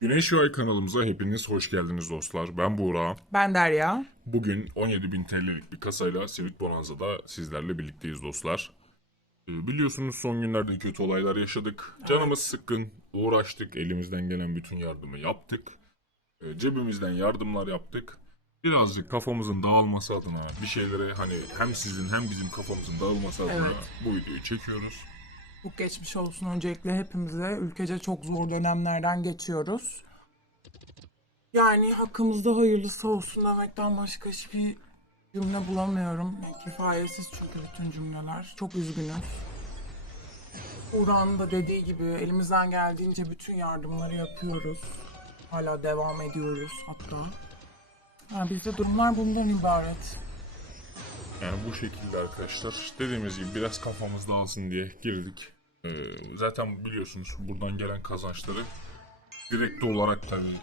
Güneş Yay kanalımıza hepiniz hoş geldiniz dostlar. Ben Buğra. Ben Derya. Bugün 17.000 TL'lik bir kasayla Sivit Bonanza'da sizlerle birlikteyiz dostlar. Ee, Biliyorsunuz son günlerde kötü olaylar yaşadık. Canımız sıkkın, uğraştık, elimizden gelen bütün yardımı yaptık. Ee, Cebimizden yardımlar yaptık. Birazcık kafamızın dağılması adına bir şeylere hani hem sizin hem bizim kafamızın dağılması adına Evet. bu videoyu çekiyoruz. Çok geçmiş olsun öncelikle hepimize. Ülkece çok zor dönemlerden geçiyoruz. Yani hakkımızda hayırlısı olsun demekten başka hiçbir cümle bulamıyorum. Kifayetsiz çünkü bütün cümleler. Çok üzgünüz. Uğur'un da dediği gibi elimizden geldiğince bütün yardımları yapıyoruz. Hala devam ediyoruz hatta. Yani bizde durumlar bundan ibaret. Yani bu şekilde arkadaşlar. Dediğimiz gibi biraz kafamız dağılsın diye girdik. Ee, zaten biliyorsunuz buradan gelen kazançları direkt olarak tabii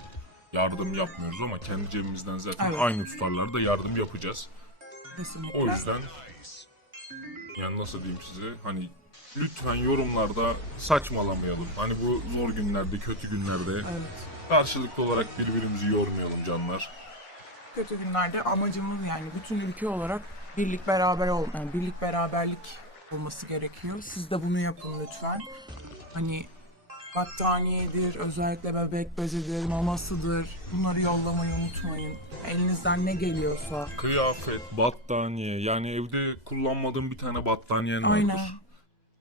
yardım yapmıyoruz ama kendi cebimizden zaten Evet. aynı tutarlarda yardım yapacağız. Kesinlikle. O yüzden yani nasıl diyeyim size hani lütfen yorumlarda saçmalamayalım. Hani bu zor günlerde, kötü günlerde Evet. karşılıklı olarak birbirimizi yormayalım canlar. kötü günlerde amacımız yani bütün ülke olarak birlik beraber ol yani birlik beraberlik olması gerekiyor. Siz de bunu yapın lütfen. Hani battaniyedir, özellikle bebek bezidir, mamasıdır. Bunları yollamayı unutmayın. Elinizden ne geliyorsa. Kıyafet, battaniye yani evde kullanmadığın bir tane battaniyen vardır. Aynen.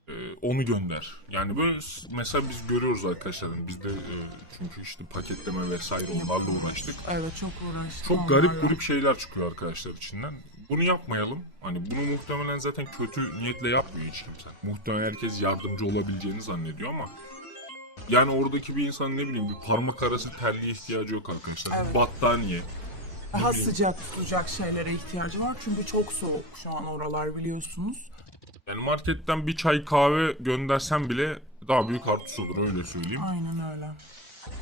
Ee, onu gönder. Yani böyle mesela biz görüyoruz arkadaşlar. Biz de e, çünkü işte paketleme vesaire onlarla uğraştık. Evet çok uğraştım. Çok garip onlarla. grup şeyler çıkıyor arkadaşlar içinden. Bunu yapmayalım. Hani bunu muhtemelen zaten kötü niyetle yapmıyor hiç kimse. Muhtemelen herkes yardımcı olabileceğini zannediyor ama yani oradaki bir insan ne bileyim bir parmak arası terliğe ihtiyacı yok arkadaşlar. Evet. Battaniye. Daha bileyim. sıcak tutacak şeylere ihtiyacı var. Çünkü çok soğuk şu an oralar biliyorsunuz. Yani marketten bir çay kahve göndersem bile daha büyük artısı olur öyle söyleyeyim. Aynen öyle.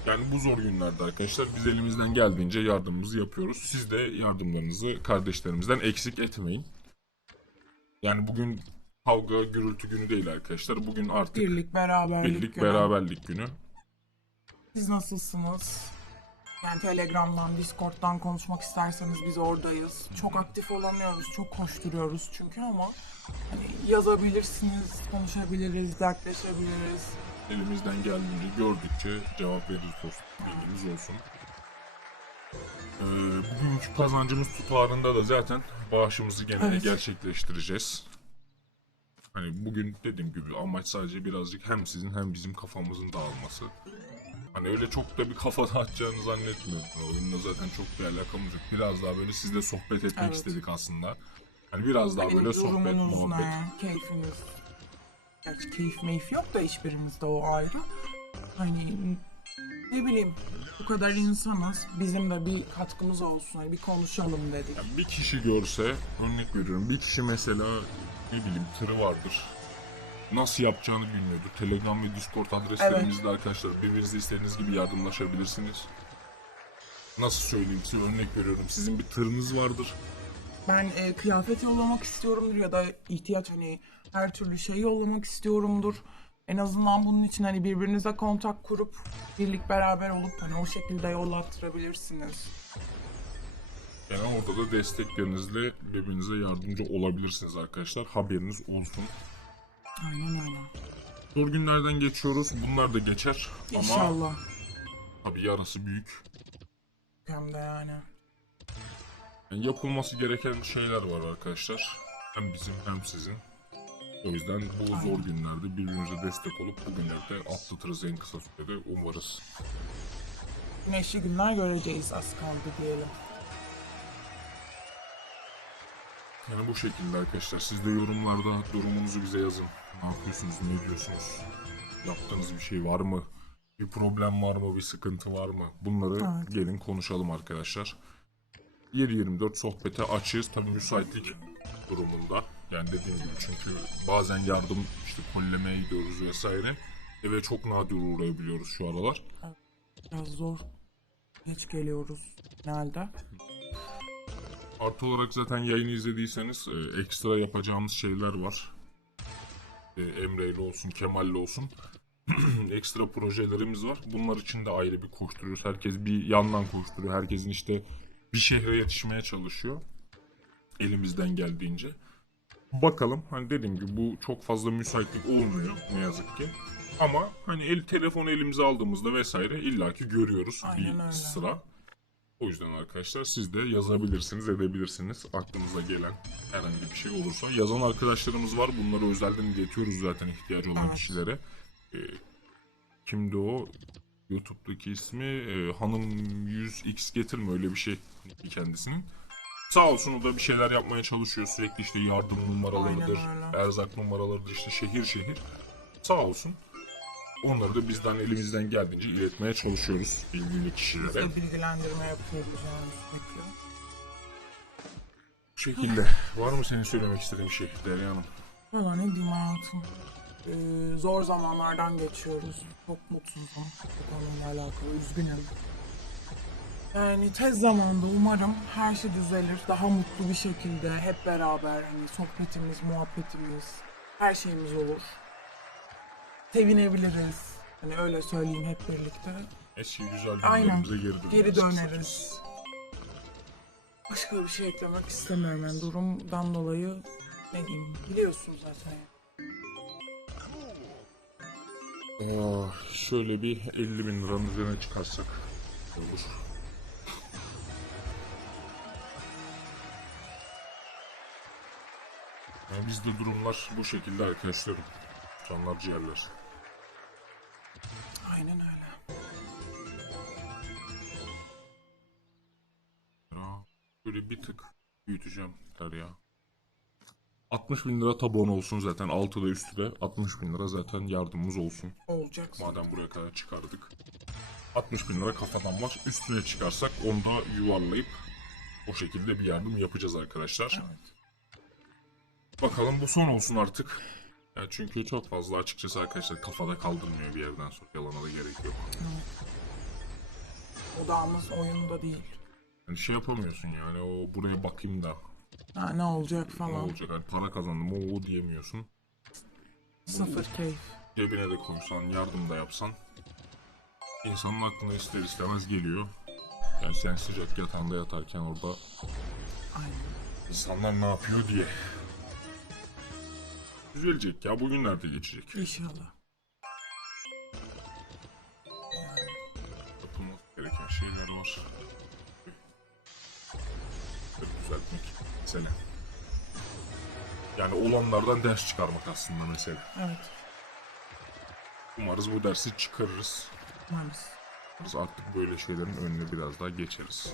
Yani bu zor günlerde arkadaşlar biz elimizden geldiğince yardımımızı yapıyoruz. Siz de yardımlarınızı kardeşlerimizden eksik etmeyin. Yani bugün kavga gürültü günü değil arkadaşlar. Bugün artık Birlik beraberlik. birlik günü. beraberlik günü. Siz nasılsınız? Yani Telegram'dan, Discord'dan konuşmak isterseniz biz oradayız. Çok aktif olamıyoruz, çok koşturuyoruz çünkü ama hani yazabilirsiniz, konuşabiliriz, dertleşebiliriz. Elimizden geldiğince gördükçe cevap veririz dostum. Bilginiz olsun. Ee, bugünkü kazancımız tutarında da zaten bağışımızı gene Evet. gerçekleştireceğiz. Hani bugün dediğim gibi amaç sadece birazcık hem sizin hem bizim kafamızın dağılması. Hani öyle çok da bir kafa dağıtacağını zannetmiyorum. Oyunla zaten çok bir alakamız yok. Biraz daha böyle sizle sohbet etmek Evet. istedik aslında. Hani biraz daha Hani böyle sohbet, muhabbet. ne, keyfiniz. Gerçi keyif meyif yok da hiçbirimizde o ayrı. Hani ne bileyim bu kadar insanız. Bizim de bir katkımız olsun. Hani bir konuşalım dedik. Ya bir kişi görse, örnek veriyorum, bir kişi mesela ne bileyim tırı vardır. Nasıl yapacağını bilmiyordur. Telegram ve Discord adreslerimizde arkadaşlar birbirinizle istediğiniz gibi yardımlaşabilirsiniz. Nasıl söyleyeyim size örnek veriyorum. Sizin bir tırınız vardır. Ben e, kıyafet yollamak istiyorumdur ya da ihtiyaç hani her türlü şey yollamak istiyorumdur. En azından bunun için hani birbirinize kontak kurup birlik beraber olup hani o şekilde yollattırabilirsiniz. Yani orada da desteklerinizle birbirinize yardımcı olabilirsiniz arkadaşlar. Haberiniz olsun. Aynen öyle. Zor günlerden geçiyoruz. Bunlar da geçer. Ama İnşallah. tabii yarası büyük. Hem de yani. Yani yapılması gereken şeyler var arkadaşlar. Hem bizim hem sizin. O yüzden bu zor günlerde birbirimize destek olup bu günlerde atlatırız en kısa sürede umarız. Güneşli günler göreceğiz az kaldı diyelim. Yani bu şekilde arkadaşlar. Siz de yorumlarda durumunuzu bize yazın. Ne yapıyorsunuz, ne diyorsunuz? Yaptığınız bir şey var mı? Bir problem var mı, bir sıkıntı var mı? Bunları Evet. gelin konuşalım arkadaşlar. 7-24 sohbete açığız. Tabii müsaitlik durumunda. Yani dediğim gibi çünkü bazen yardım işte kolilemeye gidiyoruz vesaire. Eve çok nadir uğrayabiliyoruz şu aralar. Biraz zor. Geç geliyoruz genelde. Artı olarak zaten yayını izlediyseniz e, ekstra yapacağımız şeyler var. E, Emre ile olsun, Kemal ile olsun. ekstra projelerimiz var. Bunlar için de ayrı bir koşturuyoruz. Herkes bir yandan koşturuyor. Herkesin işte bir şehre yetişmeye çalışıyor. Elimizden geldiğince. Bakalım hani dediğim gibi bu çok fazla müsaitlik olmuyor ne yazık ki. Ama hani el telefonu elimize aldığımızda vesaire illaki görüyoruz Aynen bir öyle. sıra. O yüzden arkadaşlar siz de yazabilirsiniz, edebilirsiniz. Aklınıza gelen herhangi bir şey olursa. Yazan arkadaşlarımız var. Bunları özelden iletiyoruz zaten ihtiyacı olan Evet. kişilere. Ee, kimdi o? YouTube'daki ismi e, Hanım 100x getirme öyle bir şey kendisinin. Sağ olsun o da bir şeyler yapmaya çalışıyor. Sürekli işte yardım numaralarıdır, erzak numaralarıdır işte şehir şehir. Sağ olsun. Onları da bizden elimizden geldiğince iletmeye çalışıyoruz ilgili Biz kişilere. de bilgilendirme yapıyoruz yani sürekli. Bu şekilde. Var mı senin söylemek istediğin bir şey Derya Hanım? Valla ne diyeyim hayatım. Ee, zor zamanlardan geçiyoruz. Çok mutsuzum bu konuyla alakalı. Üzgünüm. Yani tez zamanda umarım her şey düzelir. Daha mutlu bir şekilde hep beraber hani sohbetimiz, muhabbetimiz, her şeyimiz olur. Sevinebiliriz. Hani öyle söyleyeyim hep birlikte. Eski güzel Aynen. günlerimize geri döneriz. Geri döneriz. Başka bir şey eklemek istemiyorum yani durumdan dolayı ne diyeyim biliyorsun zaten. Ah, şöyle bir 50 bin liranın üzerine çıkarsak olur. Yani bizde durumlar bu şekilde arkadaşlarım. Canlar ciğerler. Aynen öyle. Ya, böyle bir tık büyüteceğim Derya. 60 bin lira taban olsun zaten. Altıda üstü de 60 bin lira zaten yardımımız olsun. Olacak. Madem buraya kadar çıkardık. 60 bin lira kafadan var. Üstüne çıkarsak onu da yuvarlayıp o şekilde bir yardım yapacağız arkadaşlar. Evet. Bakalım bu son olsun artık. Ya çünkü çok fazla açıkçası arkadaşlar kafada kaldırmıyor bir yerden sonra. Yalana da gerek yok. Odağımız oyunda değil. Yani şey yapamıyorsun yani o buraya bakayım da Ha, ne olacak ne falan. olacak hani para kazandım o, o diyemiyorsun. Sıfır keyif. Cebine de koysan yardım da yapsan insanın aklına ister istemez geliyor. Yani sen sıcak yatağında yatarken orada Aynen. insanlar ne yapıyor diye. Düzelecek ya bugünlerde geçecek. İnşallah. Yapılması gereken şeyler var. Düzeltmek mesele. Yani olanlardan ders çıkarmak aslında mesele. Evet. Umarız bu dersi çıkarırız. Umarız. Umarız artık böyle şeylerin önüne biraz daha geçeriz.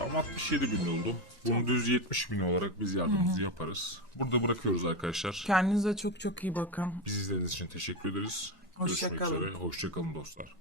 Ama 67 bin oldu. Bunu düz 70 bin olarak biz yardımımızı yaparız. Burada bırakıyoruz arkadaşlar. Kendinize çok çok iyi bakın. Bizi izlediğiniz için teşekkür ederiz. Hoşça Görüşmek kalın. üzere. Hoşçakalın dostlar.